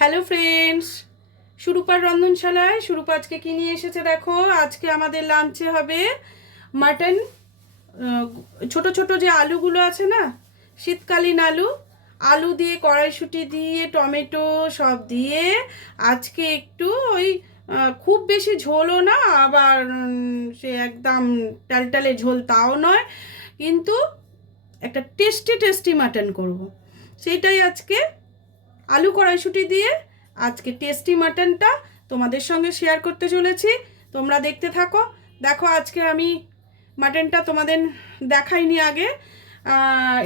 Hello friends, সুরূপার রন্ধনশালায় Surupa আজকে কি নিয়ে এসেছে দেখো। আজকে আমাদের লাঞ্চে হবে মাটন। ছোট ছোট যে আলুগুলো আছে না, শীতকালীন আলু, আলু দিয়ে কড়াইশুঁটি দিয়ে টমেটো সব দিয়ে আজকে একটু ওই খুব বেশি ঝোলও না, আবার সে একদম টালটালে ঝোল তাও নয়, কিন্তু একটা টেস্টি টেস্টি মাটন করব। সেইটাই আজকে আলু কড়াইশুঁটি দিয়ে আজকে টেস্টি মাটনটা তোমাদের সঙ্গে শেয়ার করতে চলেছি। তোমরা দেখতে থাকো। দেখো আজকে আমি মাটনটা তোমাদের দেখাইনি আগে,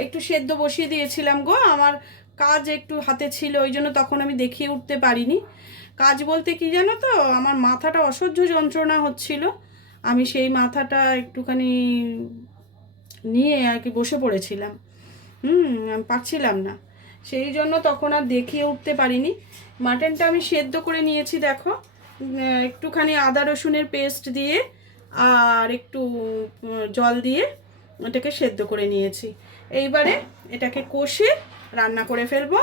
একটু সেদ্ধ বসিয়ে দিয়েছিলাম গো। আমার কাজ একটু হাতে ছিল, ওই জন্য তখন আমি দেখিয়ে উঠতে পারিনি। কাজ বলতে কি জানো তো, আমার মাথাটা অসহ্য যন্ত্রণা হচ্ছিল, আমি সেই মাথাটা একটুখানি নিয়ে আর কি বসে পড়েছিলাম। আমি পারছিলাম না, সেই জন্য তখন আর দেখিয়ে উঠতে পারিনি। মাটনটা আমি সেদ্ধ করে নিয়েছি দেখো, একটুখানি আদা রসুনের পেস্ট দিয়ে আর একটু জল দিয়ে এটাকে সেদ্ধ করে নিয়েছি। এইবারে এটাকে কষে রান্না করে ফেলবো,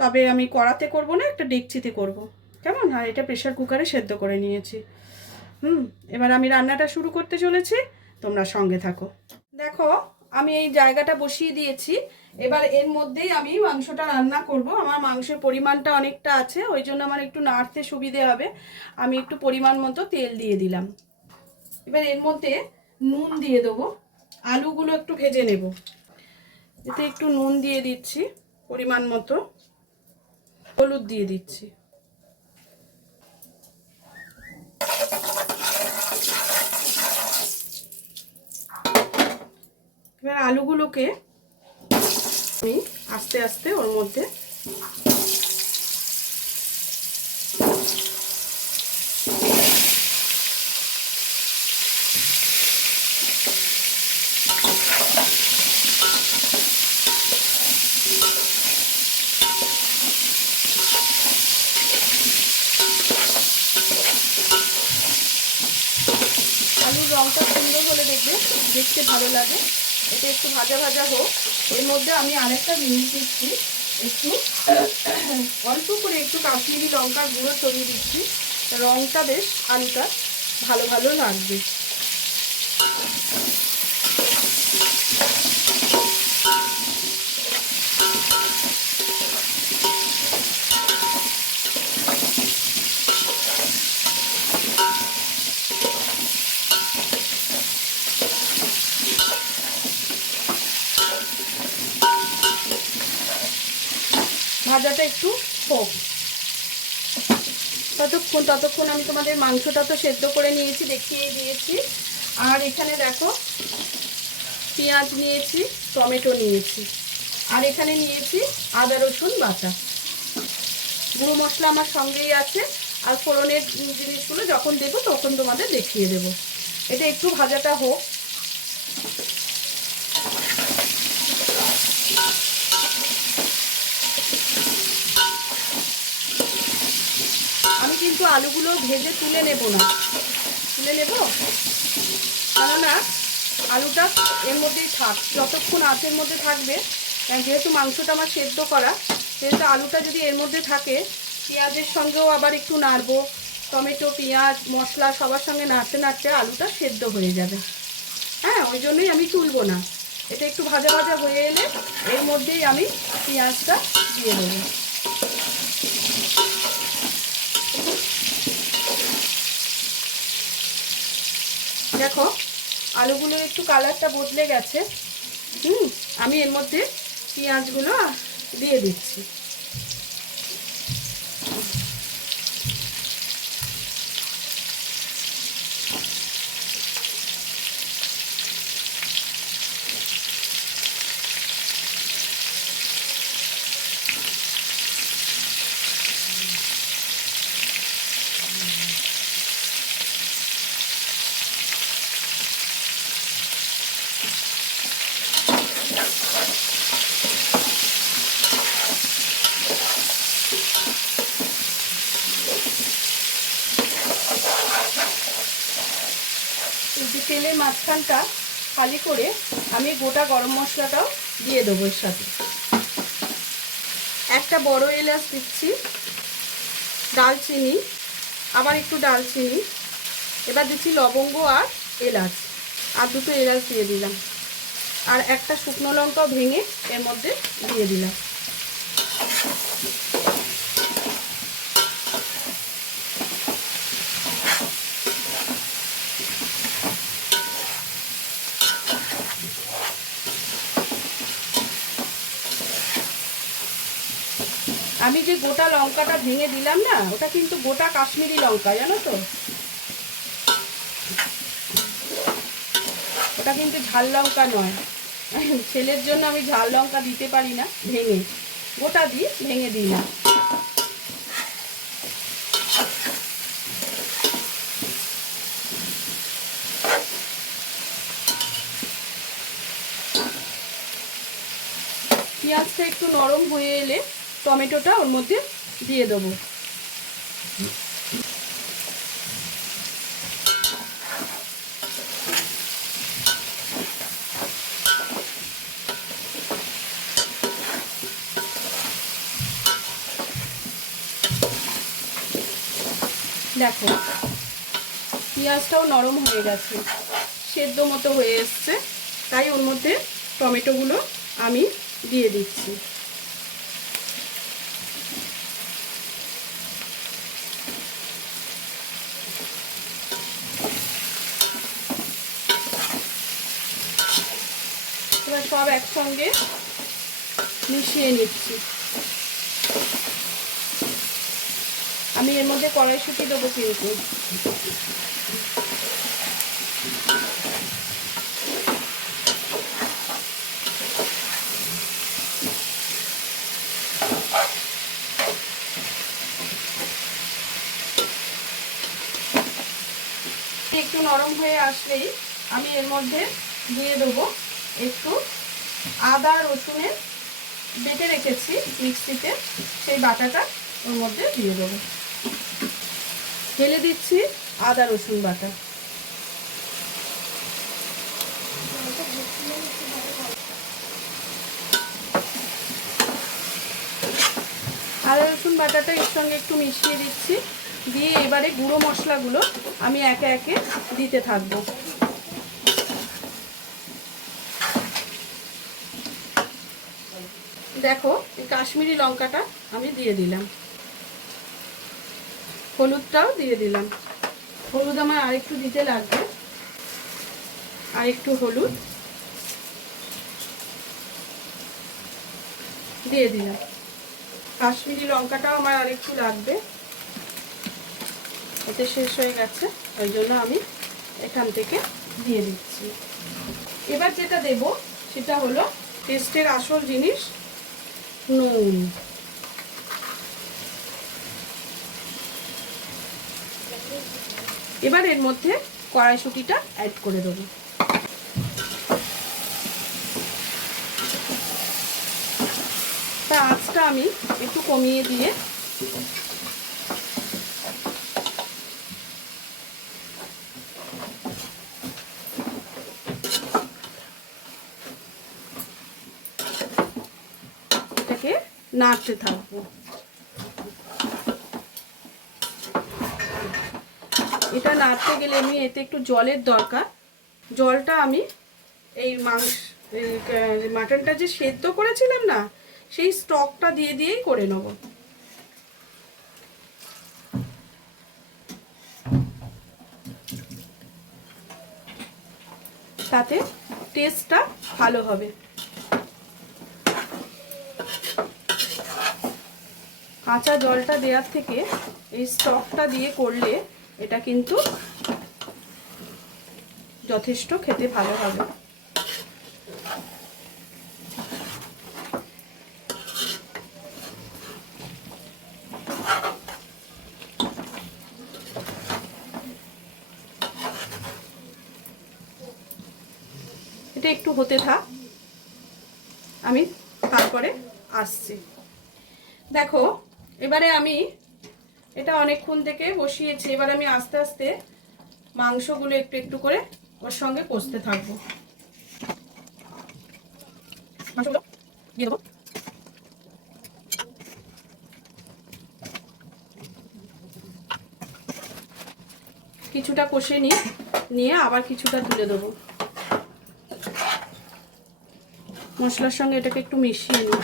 তবে আমি কড়াতে করব না, একটা ডেকচিতে করব, কেমন? আর এটা প্রেশার কুকারে সেদ্ধ করে নিয়েছি। এবার আমি রান্নাটা শুরু করতে চলেছি, তোমরা সঙ্গে থাকো। দেখো আমি এই জায়গাটা বসিয়ে দিয়েছি, এবার এর মধ্যেই আমি মাংসটা রান্না করব। আমার মাংসের পরিমাণটা অনেকটা আছে, ওই জন্য আমার একটু নাড়তে সুবিধে হবে। আমি একটু পরিমাণ মতো তেল দিয়ে দিলাম। এবার এর মধ্যে নুন দিয়ে দেবো, আলুগুলো একটু ভেজে নেব। এতে একটু নুন দিয়ে দিচ্ছি পরিমাণ মতো, হলুদ দিয়ে দিচ্ছি। এবার আলুগুলোকে আমি আস্তে আস্তে ওর মধ্যে আলুর রঙটা সুন্দর হলে দেখতে ভালো লাগে। এটা একটু ভাজা ভাজা হোক। এর মধ্যে আমি আরেকটা জিনিস দিচ্ছি, একটু অল্প করে একটু কাশ্মীরি লঙ্কার গুঁড়ো ছড়িয়ে দিচ্ছি, রঙটা বেশ আলুটা ভালো ভালো লাগবে। ভাজাটা একটু হোক, ততক্ষণ আমি তোমাদের মাংসটা তো সেদ্ধ করে নিয়েছি, দেখিয়ে দিয়েছি। আর এখানে দেখো পেঁয়াজ নিয়েছি, টমেটো নিয়েছি, আর এখানে নিয়েছি আদা রসুন বাটা। গুঁড়ো মশলা আমার সঙ্গেই আছে, আর ফোড়নের জিনিসগুলো যখন দেবো তখন তোমাদের দেখিয়ে দেবো। এটা একটু ভাজাটা হোক। আমি কিন্তু আলুগুলো ভেজে তুলে নেব না, কেননা আলুটা এর মধ্যেই থাক, যতক্ষণ আঁচের মধ্যে থাকবে। যেহেতু মাংসটা আমার সেদ্ধ করা, সেহেতু আলুটা যদি এর মধ্যে থাকে, পেঁয়াজের সঙ্গেও আবার একটু নাড়বো, টমেটো পেঁয়াজ মশলা সবার সঙ্গে নাড়তে নাড়তে আলুটা সেদ্ধ হয়ে যাবে। ওই জন্যই আমি তুলবো না। এটা একটু ভাজা ভাজা হয়ে এলে এর মধ্যেই আমি পেঁয়াজটা দিয়ে দেবো। দেখো আলুগুলো একটু কালারটা বদলে গেছে। আমি এর মধ্যে পেঁয়াজগুলো দিয়ে দিচ্ছি। তেলের মাঝখানটা খালি করে আমি গোটা গরম মশলাটাও দিয়ে দেবো এর সাথে। 1 একটা বড় এলাচ দিচ্ছি, দালচিনি, আবার একটু দালচিনি, এবার দিচ্ছি লবঙ্গ আর এলাচ, আর দুটো এলাচ দিয়ে দিলাম, আর একটা শুকনো লঙ্কা ভেঙে এর মধ্যে দিয়ে দিলাম। আমি যে গোটা লঙ্কাটা ভেঙে দিলাম না, ওটা কিন্তু গোটা কাশ্মীরি লঙ্কা, জানো তো, ওটা কিন্তু ঝাল লঙ্কা নয়। ছেলের জন্য আমি ঝাল লঙ্কা দিতে পারি না, ভেঙে গোটা দিই, ভেঙে দিই না। পেঁয়াজটা একটু নরম হয়ে এলে টমেটোটা ওর মধ্যে দিয়ে দেবো। দেখো পেঁয়াজটাও নরম হয়ে গেছে, সেদ্ধ মতো হয়ে এসছে, তাই ওর মধ্যে টমেটোগুলো আমি দিয়ে দিচ্ছি। এবার সব একসঙ্গে মিশিয়ে নিচ্ছি। আমি এর মধ্যে কড়াইশুঁটি দেবো কিন্তু। একটু নরম হয়ে আসলেই আমি এর মধ্যে দিয়ে দেবো একটু আদা রসুনের বেটে রেখেছি মিক্সিতে, সেই বাটাটা ওর মধ্যে দিয়ে দেবো। ঢেলে দিচ্ছি আদা রসুন বাটা। আদা রসুন বাটাটা এর সঙ্গে একটু মিশিয়ে দিচ্ছি, দিয়ে এবারে গুঁড়ো মশলাগুলো আমি একে একে দিতে থাকবো। দেখো এই কাশ্মীরি লঙ্কাটা আমি দিয়ে দিলাম, হলুদটাও দিয়ে দিলাম। হলুদ আমার আরেকটু দিতে লাগবে, আরেকটু হলুদ দিয়ে দিলাম। কাশ্মীরি লঙ্কাটাও আমার আরেকটু লাগবে, এতে শেষ হয়ে গেছে, ওই জন্য আমি এখান থেকে দিয়ে দিচ্ছি। এবার যেটা দেব সেটা হলো টেস্টের আসল জিনিস, নুন। এবার এর মধ্যে কড়াইশুঁটিটা অ্যাড করে দেবো। তা আঁচটা আমি একটু কমিয়ে দিয়ে এটাকে নাড়তে থাকবো। এটা নাড়তে গেলে আমি এতে একটু জলের দরকার, জলটা আমি এই মাটনটা যে সেদ্ধ করেছিলাম না, সেই স্টকটা দিয়ে দিয়েই করে নেব। তাতে টেস্টটা ভালো হবে। কাঁচা জলটা দেওয়ার থেকে এই স্টকটা দিয়ে করলে এটা কিন্তু যথেষ্ট খেতে ভালো হবে। এটা একটু হতে থাক, আমি তারপরে আসছি। দেখো এবারে আমি এটা অনেকক্ষণ থেকে বসিয়েছি, এবার আমি আস্তে আস্তে মাংসগুলো একটু একটু করে ওর সঙ্গে কষতে থাকবো। মাংসগুলো দিয়ে দেবো। কিছুটা কষে নিই, নিয়ে আবার কিছুটা তুলে দেবো। মশলার সঙ্গে এটাকে একটু মিশিয়ে নিই।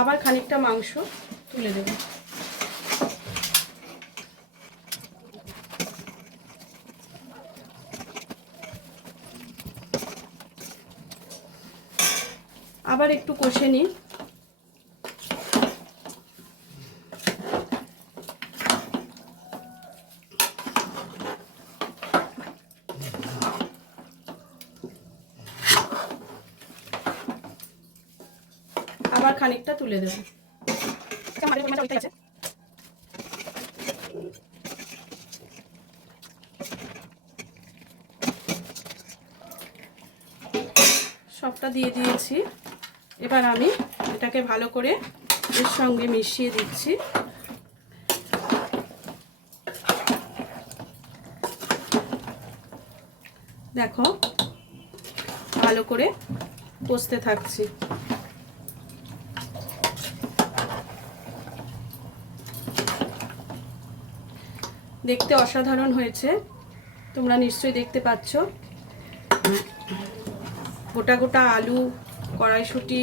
আবার খানিকটা মাংস তুলে দেব। আবার একটু কষে নিই। আবার খানিকটা তুলে দেব। সবটা দিয়ে দিয়েছি। এবার আমি এটাকে ভালো করে এর সঙ্গে মিশিয়ে দিচ্ছি। দেখো ভালো করে কষতে থাকছি। দেখতে অসাধারণ হয়েছে, তোমরা নিশ্চয়ই দেখতে পাচ্ছ। গোটা গোটা আলু, কড়াইশুঁটি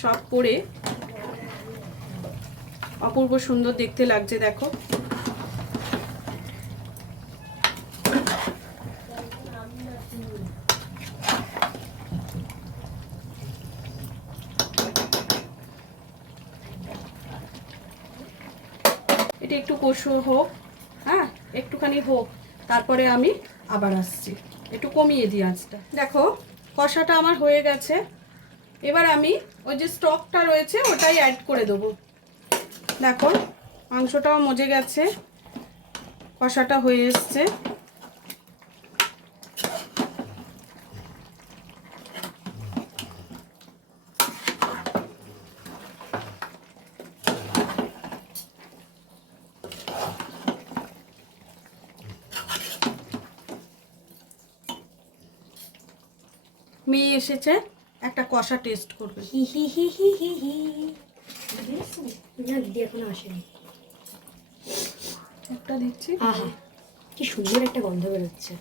সব পড়ে অপূর্ব সুন্দর দেখতে লাগছে। দেখো এটা একটু কষু হোক, হ্যাঁ একটুখানি হোক, তারপরে আমি আবার আসছি। একটু কমিয়ে দিই আঁচটা। দেখো কষাটা আমার হয়ে গেছে। এবার আমি ওই যে স্টকটা রয়েছে ওটাই অ্যাড করে দেবো। দেখো মাংসটাও মজে গেছে, কষাটা হয়ে এসছে। মেয়ে এসেছে, একটা কষা টেস্ট করবে। হি হি হি হি হি হি। না দিদি এখনো আসেনি। একটা দিচ্ছি। আহা কি সুন্দর একটা গন্ধ বেরোচ্ছে।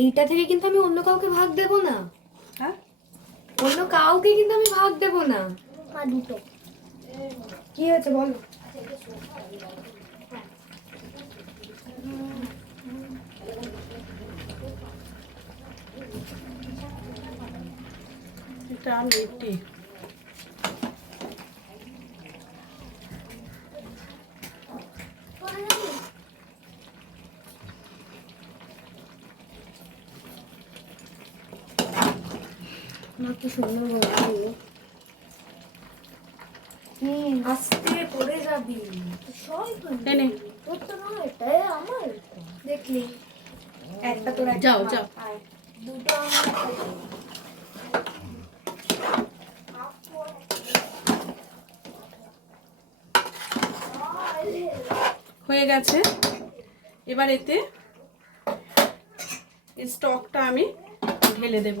এইটা থেকে কিন্তু আমি অন্য কাউকে ভাগ দেব না। হ্যাঁ অন্য কাউকে কিন্তু আমি ভাগ দেব না। দুটো কি হয়েছে বলো। এটা মিষ্টি। কি সুন্দর গন্ধ। আস্তে পড়ে যাবি। এনে তোর তো না এটা আমার দেখলি একটা তোর যাও যাও। দুটো আমার হয়ে গেছে। এবার এতে এই স্টকটা আমি ঢেলে দেব।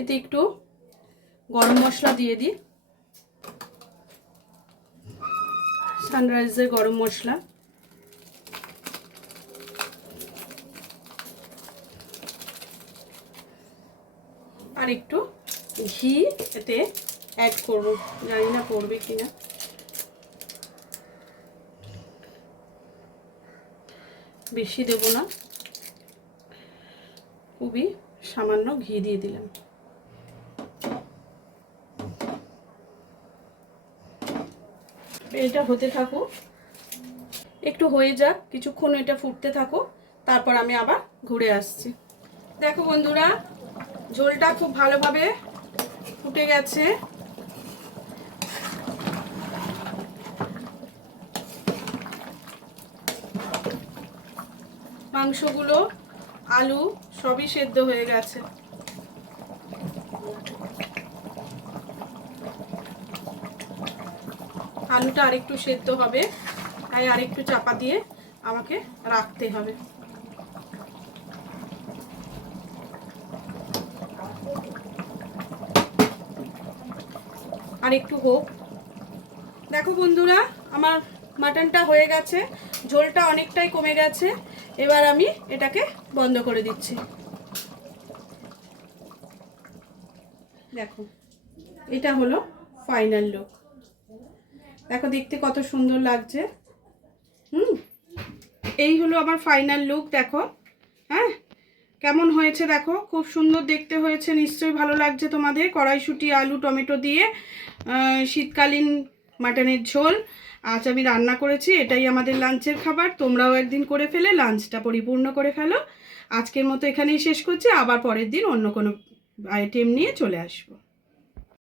এতে একটু গরম মশলা দিয়ে দিই, সানরাইজের গরম মশলা। আর একটু ঘি এতে অ্যাড করব, জানি না পড়বে কিনা। বেশি দেব না, খুবই সামান্য ঘি দিয়ে দিলাম। এটা হতে থাকুক। একটু হয়ে যাক, কিছুক্ষণ এটা ফুটতে থাকো, তারপর আমি আবার ঘুরে আসছি। দেখো বন্ধুরা, ঝোলটা খুব ভালোভাবে ফুটে গেছে। মাংসগুলো, আলু সবই সেদ্ধ হয়ে গেছে। আলুটা আরেকটু সেদ্ধ হবে, তাই আরেকটু চাপা দিয়ে আমাকে রাখতে হবে। আর একটু হোক। দেখো বন্ধুরা, আমার মাটনটা হয়ে গেছে, ঝোলটা অনেকটাই কমে গেছে। এবার আমি এটাকে বন্ধ করে দিচ্ছি। দেখো, এটা হলো ফাইনাল লুক। দেখো দেখতে কত সুন্দর লাগছে। এই হলো আমার ফাইনাল লুক। দেখো, হ্যাঁ, কেমন হয়েছে দেখো, খুব সুন্দর দেখতে হয়েছে। নিশ্চয়ই ভালো লাগছে তোমাদের। কড়াইশুঁটি, আলু, টমেটো দিয়ে শীতকালীন মাটনের ঝোল আজ আমি রান্না করেছি। এটাই আমাদের লাঞ্চের খাবার। তোমরাও একদিন করে ফেলে লাঞ্চটা পরিপূর্ণ করে ফেলো। আজকের মতো এখানেই শেষ করছি। আবার পরের দিন অন্য কোনো আইটেম নিয়ে চলে আসবো।